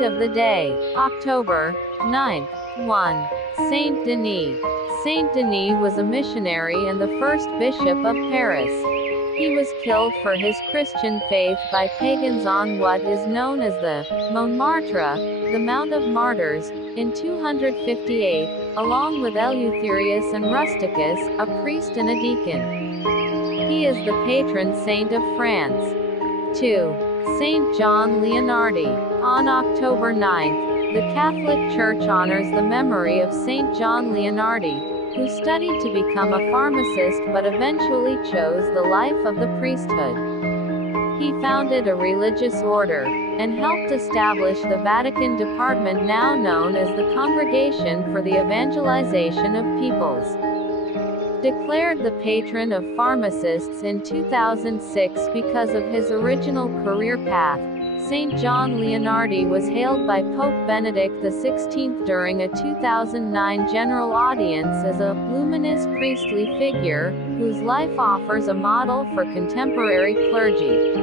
Saint of the day, October 9th. 1. Saint Denis. Saint Denis was a missionary and the first bishop of Paris. He was killed for his Christian faith by pagans on what is known as the Montmartre, the Mount of Martyrs, in 258, along with Eleutherius and Rusticus, a priest and a deacon. He is the patron saint of France. 2. Saint John Leonardi. On October 9th, the Catholic Church honors the memory of Saint John Leonardi, who studied to become a pharmacist but eventually chose the life of the priesthood. He founded a religious order, and helped establish the Vatican department now known as the Congregation for the Evangelization of Peoples. Declared the patron of pharmacists in 2006 because of his original career path, Saint John Leonardi was hailed by Pope Benedict XVI during a 2009 general audience as a luminous priestly figure, whose life offers a model for contemporary clergy.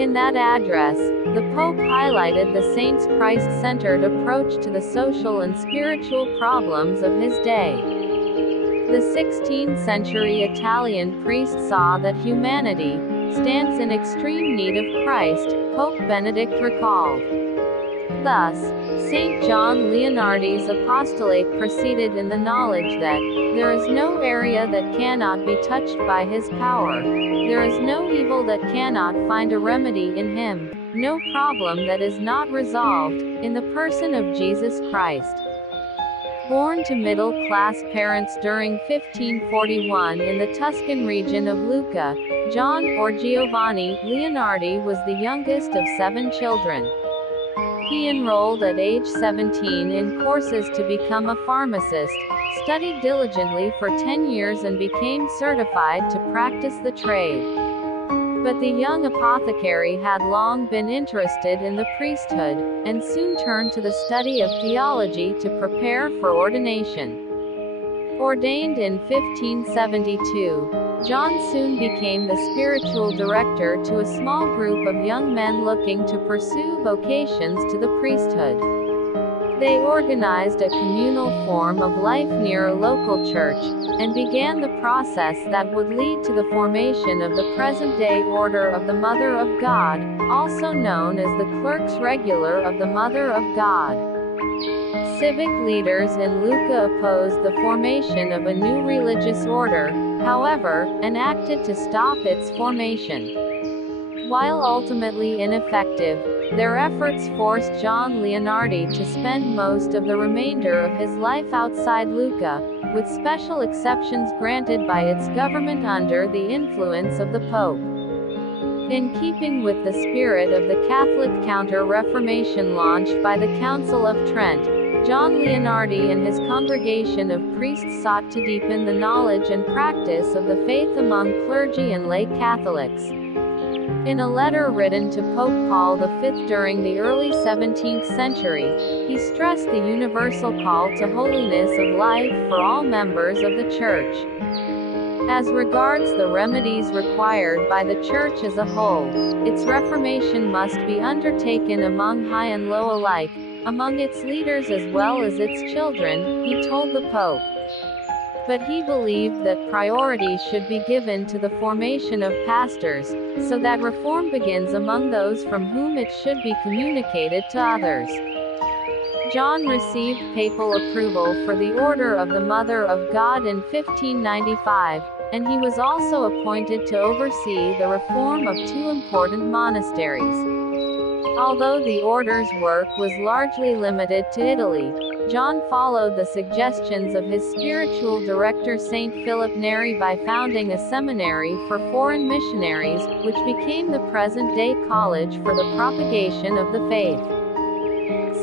In that address, the Pope highlighted the saint's Christ-centered approach to the social and spiritual problems of his day. The 16th century Italian priest saw that humanity stands in extreme need of Christ, Pope Benedict recalled. Thus, Saint John Leonardi's apostolate proceeded in the knowledge that there is no area that cannot be touched by his power, there is no evil that cannot find a remedy in him, no problem that is not resolved in the person of Jesus Christ. Born to middle-class parents during 1541 in the Tuscan region of Lucca, John, or Giovanni, Leonardi was the youngest of 7 children. He enrolled at age 17 in courses to become a pharmacist, studied diligently for 10 years and became certified to practice the trade. But the young apothecary had long been interested in the priesthood, and soon turned to the study of theology to prepare for ordination. Ordained in 1572, John soon became the spiritual director to a small group of young men looking to pursue vocations to the priesthood. They organized a communal form of life near a local church, and began the process that would lead to the formation of the present-day Order of the Mother of God, also known as the Clerks Regular of the Mother of God. Civic leaders in Lucca opposed the formation of a new religious order, however, and acted to stop its formation. While ultimately ineffective, their efforts forced John Leonardi to spend most of the remainder of his life outside Lucca, with special exceptions granted by its government under the influence of the Pope. In keeping with the spirit of the Catholic Counter-Reformation launched by the Council of Trent, John Leonardi and his congregation of priests sought to deepen the knowledge and practice of the faith among clergy and lay Catholics. In a letter written to Pope Paul V during the early 17th century, he stressed the universal call to holiness of life for all members of the Church. As regards the remedies required by the Church as a whole, its reformation must be undertaken among high and low alike, among its leaders as well as its children, he told the Pope. But he believed that priority should be given to the formation of pastors, so that reform begins among those from whom it should be communicated to others. John received papal approval for the Order of the Mother of God in 1595, and he was also appointed to oversee the reform of 2 important monasteries. Although the order's work was largely limited to Italy, John followed the suggestions of his spiritual director Saint Philip Neri by founding a seminary for foreign missionaries, which became the present-day college for the propagation of the faith.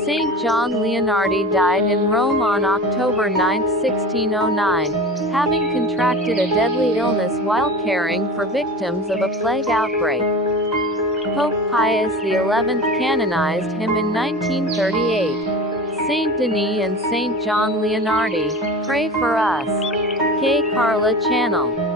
Saint John Leonardi died in Rome on October 9, 1609, having contracted a deadly illness while caring for victims of a plague outbreak. Pope Pius XI canonized him in 1938. Saint Denis and Saint John Leonardi, pray for us. Carla Channel.